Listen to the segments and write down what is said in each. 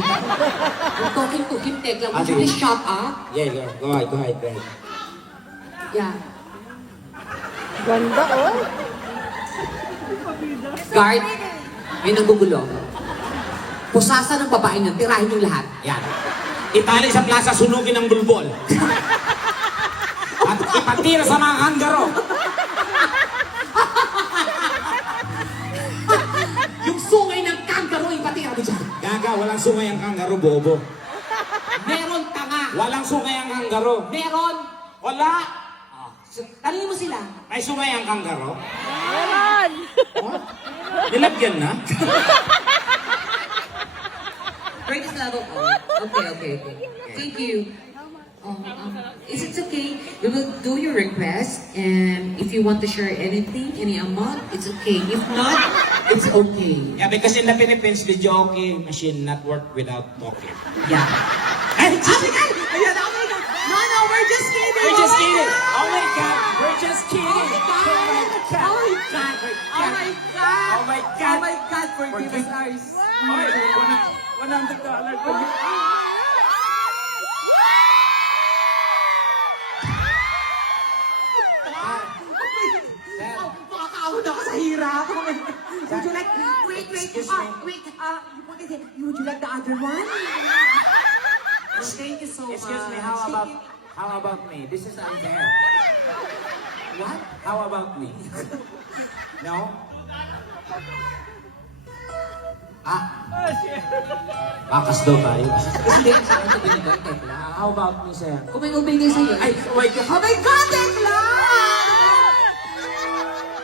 I'm talking to him, Tekla. Would you please shut up? Yeah. Go ahead. Yeah. Ganda, oh. Guard, may nanggugulo. Pusasa ng babae niyan, tirahin yung lahat. Yan. Itali sa plaza, sunugin ng bulbol. At ipatira sa mga kanggaro. Yung sungay ng kangaroo, ipatira mo dyan. Gaga, walang sungay ang kanggaro, bobo. Meron tanga. Walang sungay ang kanggaro. Meron. Wala. Tanungin mo sila. May sungay ang kanggaro. Meron! What? Nilagyan na? Right this level. Okay. Thank you. Is it okay? We will do your request, and if you want to share anything, any amount, it's okay. If not, it's okay. Yeah, because in the Philippines, the jockey machine not work without talking. Yeah. Ay, Oh my God! Ayan, oh my God! No, we're just kidding! We're just kidding! Oh my God! We're just kidding! Oh my God! Oh my God! Oh my God! Oh my God! Oh my God! Forgive us ours. $100 for you. Makakaahon ako sa hirap. Would you like... Wait. Excuse me. Would you like the other one? Thank you so much. Excuse me, how about me? This is unfair. What? How about me? No? Bakas daw tayo. Hindi, sa akin ito binigay, Tekla. How about me, sir? Kung may ubigay sa'yo. Ay, wait. Oh my God, Tekla!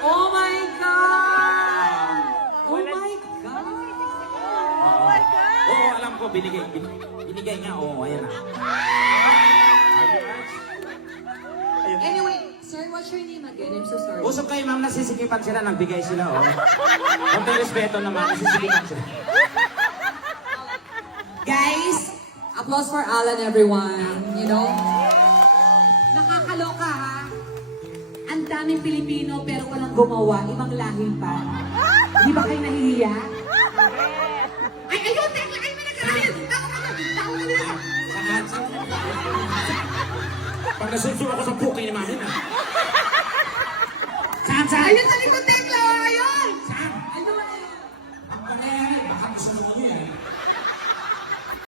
Oh my God! Oh my God! Oo, alam ko, binigay niya. Oo, ayan na. Anyway, sir, what's your name again? I'm so sorry. Usap kayo, ma'am, nasisikipan sila, nagbigay sila, oh. Konti respeto naman, nasisikipan sila. Guys, applause for Alan, everyone. You know? Nakakaloka, ha? Ang daming Pilipino pero walang gumawa, ibang lahi pa. Di ba kayo nahihiya? Ay, ayun, Tekla, ay, may nagkarayan. Tao na nila. Pag nasunsuro ako sa bukay ni Mami, na. Ayun, sa likod,